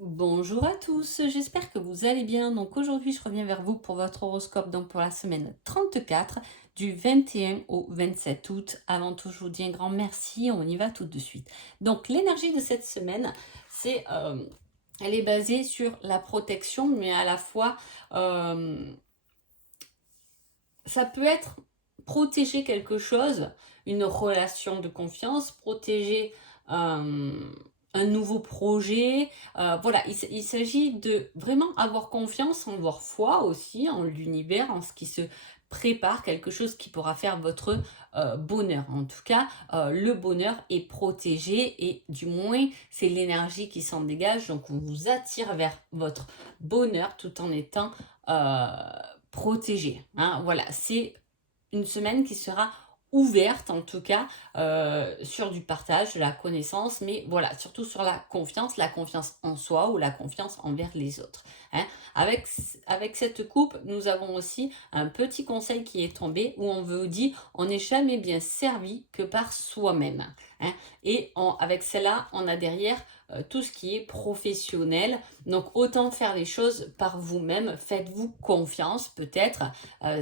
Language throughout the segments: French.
Bonjour à tous, j'espère que vous allez bien. Donc aujourd'hui, je reviens vers vous pour votre horoscope donc pour la semaine 34 du 21 au 27 août. Avant tout, je vous dis un grand merci, on y va tout de suite. Donc l'énergie de cette semaine, c'est elle est basée sur la protection, mais à la fois euh, ça peut être protéger quelque chose, une relation de confiance, protéger euh, un nouveau projet. Voilà, il s'agit de vraiment avoir confiance, en avoir foi aussi, en l'univers, en ce qui se prépare, quelque chose qui pourra faire votre bonheur. En tout cas, le bonheur est protégé et du moins, c'est l'énergie qui s'en dégage. Donc, on vous attire vers votre bonheur tout en étant protégé. Hein. Voilà, c'est une semaine qui sera ouverte en tout cas sur du partage, de la connaissance, mais voilà, surtout sur la confiance en soi ou la confiance envers les autres. Hein. Avec cette coupe, nous avons aussi un petit conseil qui est tombé où on vous dit on n'est jamais bien servi que par soi-même. Hein. Et avec celle-là, on a derrière tout ce qui est professionnel. Donc autant faire les choses par vous-même. Faites-vous confiance peut-être.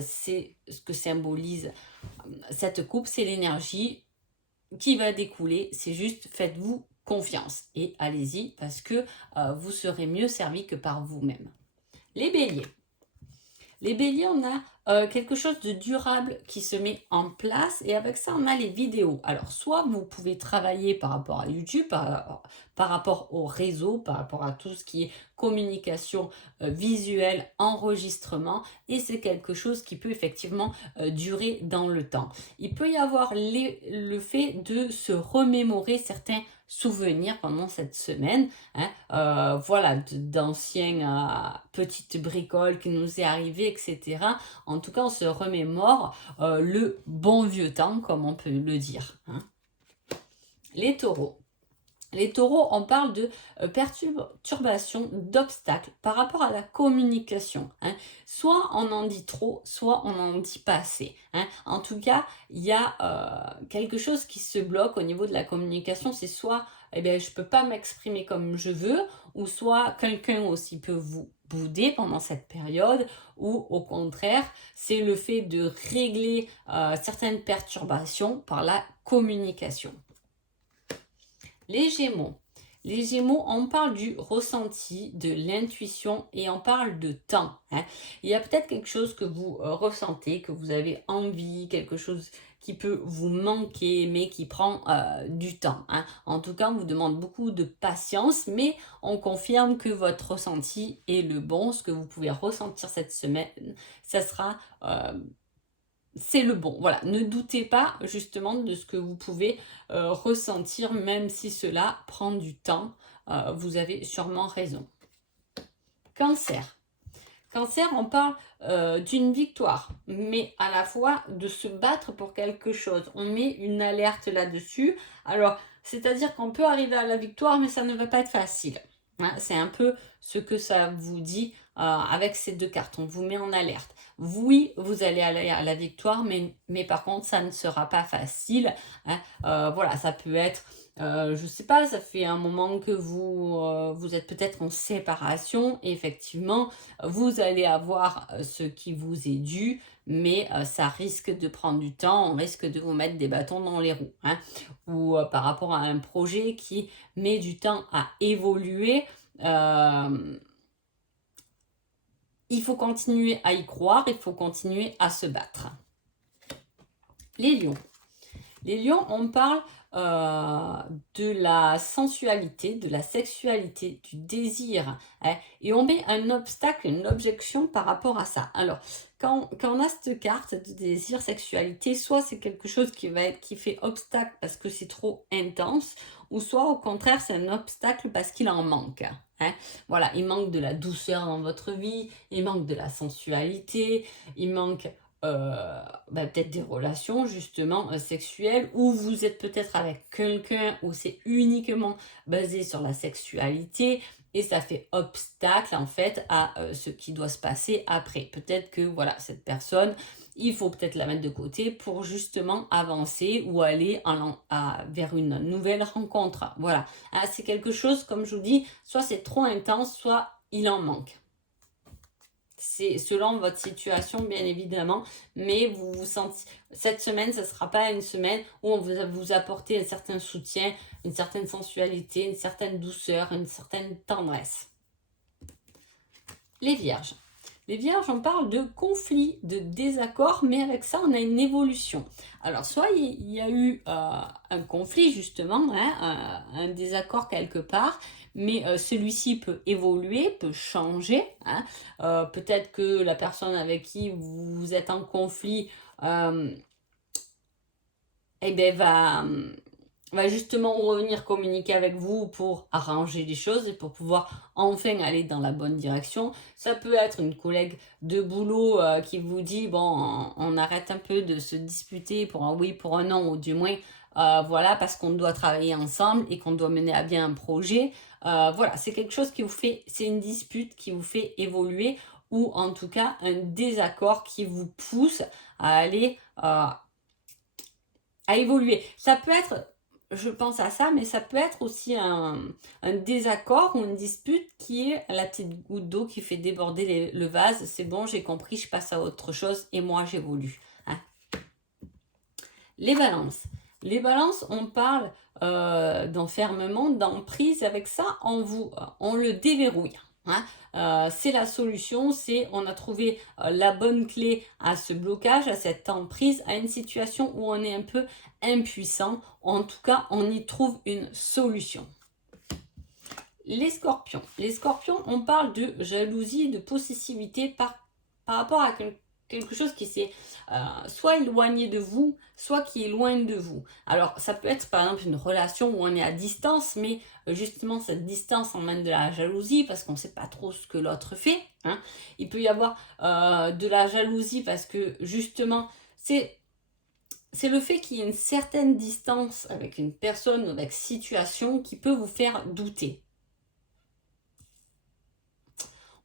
C'est ce que symbolise cette coupe, c'est l'énergie qui va découler. C'est juste faites-vous confiance et allez-y parce que vous serez mieux servi que par vous-même. Les béliers. Les béliers, on a quelque chose de durable qui se met en place et avec ça, on a les vidéos. Alors, soit vous pouvez travailler par rapport à YouTube, par rapport au réseau, par rapport à tout ce qui est communication visuelle, enregistrement, et c'est quelque chose qui peut effectivement durer dans le temps. Il peut y avoir le fait de se remémorer certains souvenirs pendant cette semaine. Hein, voilà, d'anciens petites bricoles qui nous est arrivé, etc. En tout cas, on se remémore le bon vieux temps, comme on peut le dire. Hein. Les taureaux. Les taureaux, on parle de perturbation, d'obstacles par rapport à la communication. Hein. Soit on en dit trop, soit on en dit pas assez. Hein. En tout cas, il y a quelque chose qui se bloque au niveau de la communication. C'est soit je ne peux pas m'exprimer comme je veux, ou soit quelqu'un aussi peut vous bouder pendant cette période, ou au contraire, c'est le fait de régler certaines perturbations par la communication. Les Gémeaux. Les Gémeaux, on parle du ressenti, de l'intuition et on parle de temps. Hein. Il y a peut-être quelque chose que vous ressentez, que vous avez envie, quelque chose qui peut vous manquer, mais qui prend du temps. Hein. En tout cas, on vous demande beaucoup de patience, mais on confirme que votre ressenti est le bon. Ce que vous pouvez ressentir cette semaine, ça sera c'est le bon. Voilà, ne doutez pas justement de ce que vous pouvez ressentir, même si cela prend du temps. Vous avez sûrement raison. Cancer. Cancer, on parle d'une victoire, mais à la fois de se battre pour quelque chose. On met une alerte là-dessus. Alors, c'est-à-dire qu'on peut arriver à la victoire, mais ça ne va pas être facile. Hein, c'est un peu ce que ça vous dit avec ces deux cartes. On vous met en alerte. Oui, vous allez aller à la victoire, mais par contre, ça ne sera pas facile. Hein. Voilà, ça peut être je sais pas, ça fait un moment que vous êtes peut-être en séparation. Et effectivement, vous allez avoir ce qui vous est dû, mais ça risque de prendre du temps, on risque de vous mettre des bâtons dans les roues. Hein. Ou par rapport à un projet qui met du temps à évoluer, il faut continuer à y croire, il faut continuer à se battre. Les lions. Les lions, on parle de la sensualité, de la sexualité, du désir. Hein, et on met un obstacle, une objection par rapport à ça. Alors, quand on a cette carte de désir, sexualité, soit c'est quelque chose qui fait obstacle parce que c'est trop intense, ou soit au contraire c'est un obstacle parce qu'il en manque. Hein. Voilà, il manque de la douceur dans votre vie, il manque de la sensualité, il manque peut-être des relations justement sexuelles, ou vous êtes peut-être avec quelqu'un où c'est uniquement basé sur la sexualité et ça fait obstacle en fait à ce qui doit se passer après. Peut-être que voilà, cette personne, il faut peut-être la mettre de côté pour justement avancer ou aller vers une nouvelle rencontre. Voilà. Ah, c'est quelque chose, comme je vous dis, soit c'est trop intense, soit il en manque. C'est selon votre situation, bien évidemment, mais vous vous sentez, cette semaine, ce ne sera pas une semaine où on va vous apporter un certain soutien, une certaine sensualité, une certaine douceur, une certaine tendresse. Les vierges. Les vierges, on parle de conflit, de désaccord, mais avec ça, on a une évolution. Alors, soit il y a eu un conflit, justement, hein, un désaccord quelque part, mais celui-ci peut évoluer, peut changer. Hein. Peut-être que la personne avec qui vous êtes en conflit va justement revenir communiquer avec vous pour arranger les choses et pour pouvoir enfin aller dans la bonne direction. Ça peut être une collègue de boulot qui vous dit, bon, on arrête un peu de se disputer pour un oui, pour un non, ou du moins, voilà, parce qu'on doit travailler ensemble et qu'on doit mener à bien un projet. Voilà, c'est quelque chose qui vous fait, c'est une dispute qui vous fait évoluer, ou en tout cas un désaccord qui vous pousse à aller à évoluer. Ça peut être, je pense à ça, mais ça peut être aussi un désaccord ou une dispute qui est la petite goutte d'eau qui fait déborder le vase. C'est bon, j'ai compris, je passe à autre chose et moi j'évolue. Hein. Les balances. Les balances, on parle d'enfermement, d'emprise. Avec ça, on le déverrouille. Hein. C'est la solution, on a trouvé la bonne clé à ce blocage, à cette emprise, à une situation où on est un peu impuissant. En tout cas, on y trouve une solution. Les scorpions. Les scorpions, on parle de jalousie, de possessivité par rapport à quelque chose qui s'est soit éloigné de vous, soit qui est loin de vous. Alors, ça peut être par exemple une relation où on est à distance, mais justement, cette distance emmène de la jalousie parce qu'on ne sait pas trop ce que l'autre fait. Hein. Il peut y avoir de la jalousie parce que justement, c'est le fait qu'il y ait une certaine distance avec une personne ou avec situation qui peut vous faire douter.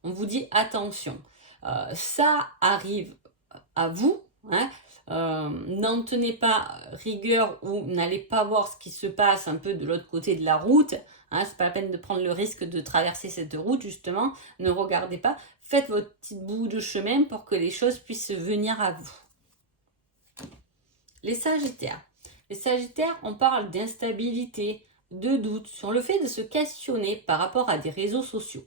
On vous dit attention, ça arrive à vous, hein, n'en tenez pas rigueur ou n'allez pas voir ce qui se passe un peu de l'autre côté de la route, hein, c'est pas la peine de prendre le risque de traverser cette route justement, ne regardez pas, faites votre petit bout de chemin pour que les choses puissent venir à vous. Les sagittaires. Les sagittaires, on parle d'instabilité, de doute, sur le fait de se questionner par rapport à des réseaux sociaux.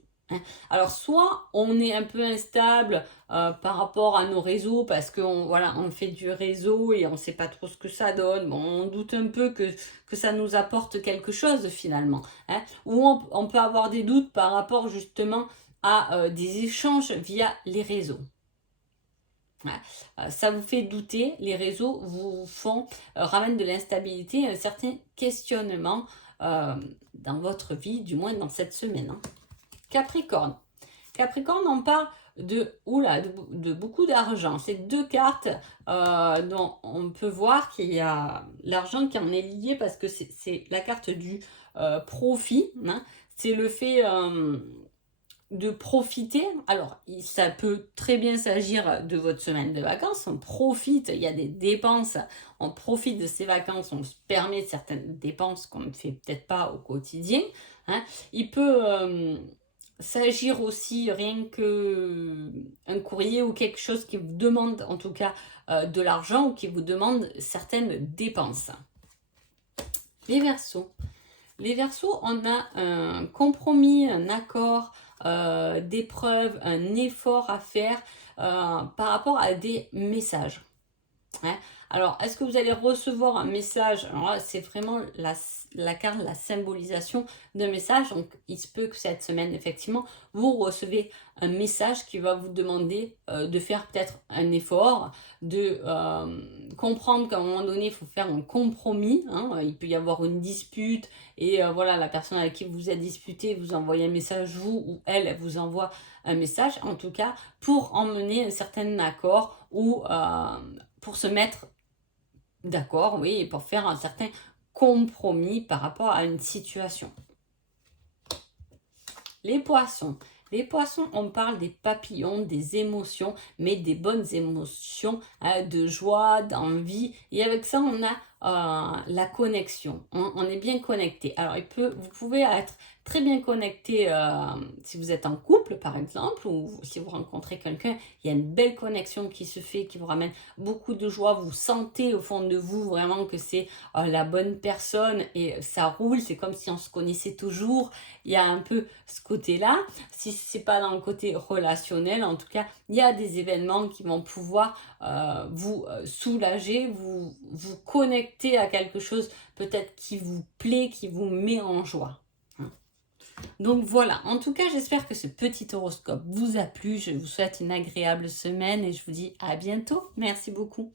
Alors soit on est un peu instable par rapport à nos réseaux parce qu'on on fait du réseau et on ne sait pas trop ce que ça donne, bon, on doute un peu que ça nous apporte quelque chose finalement. Hein, ou on peut avoir des doutes par rapport justement à des échanges via les réseaux. Ça vous fait douter, les réseaux vous ramènent de l'instabilité, un certain questionnement dans votre vie, du moins dans cette semaine. Hein. Capricorne. Capricorne, on parle de beaucoup d'argent. C'est deux cartes dont on peut voir qu'il y a l'argent qui en est lié parce que c'est la carte du profit. Hein. C'est le fait de profiter. Alors, ça peut très bien s'agir de votre semaine de vacances. On profite, il y a des dépenses. On profite de ces vacances, on se permet certaines dépenses qu'on ne fait peut-être pas au quotidien. Hein. Il peut s'agir aussi rien que un courrier ou quelque chose qui vous demande en tout cas de l'argent ou qui vous demande certaines dépenses. Les Verseaux. Les Verseaux, on a un compromis, un accord, des preuves, un effort à faire par rapport à des messages. Hein. Alors, est-ce que vous allez recevoir un message? Alors là, c'est vraiment la carte, la symbolisation d'un message. Donc, il se peut que cette semaine, effectivement, vous recevez un message qui va vous demander de faire peut-être un effort, de comprendre qu'à un moment donné, il faut faire un compromis. Hein. Il peut y avoir une dispute et voilà, la personne avec qui vous vous êtes disputé vous envoie un message, vous ou elle vous envoie un message, en tout cas, pour emmener un certain accord ou pour se mettre d'accord, oui, et pour faire un certain compromis par rapport à une situation. Les poissons. Les poissons, on parle des papillons, des émotions, mais des bonnes émotions, de joie, d'envie. Et avec ça, on a la connexion. On est bien connecté. Alors, vous pouvez être très bien connecté si vous êtes en couple, par exemple, ou si vous rencontrez quelqu'un, il y a une belle connexion qui se fait, qui vous ramène beaucoup de joie. Vous sentez au fond de vous vraiment que c'est la bonne personne et ça roule. C'est comme si on se connaissait toujours. Il y a un peu ce côté-là. Si c'est pas dans le côté relationnel, en tout cas, il y a des événements qui vont pouvoir vous soulager, vous connecter à quelque chose peut-être qui vous plaît, qui vous met en joie. Hein. Donc voilà, en tout cas, j'espère que ce petit horoscope vous a plu. Je vous souhaite une agréable semaine et je vous dis à bientôt. Merci beaucoup.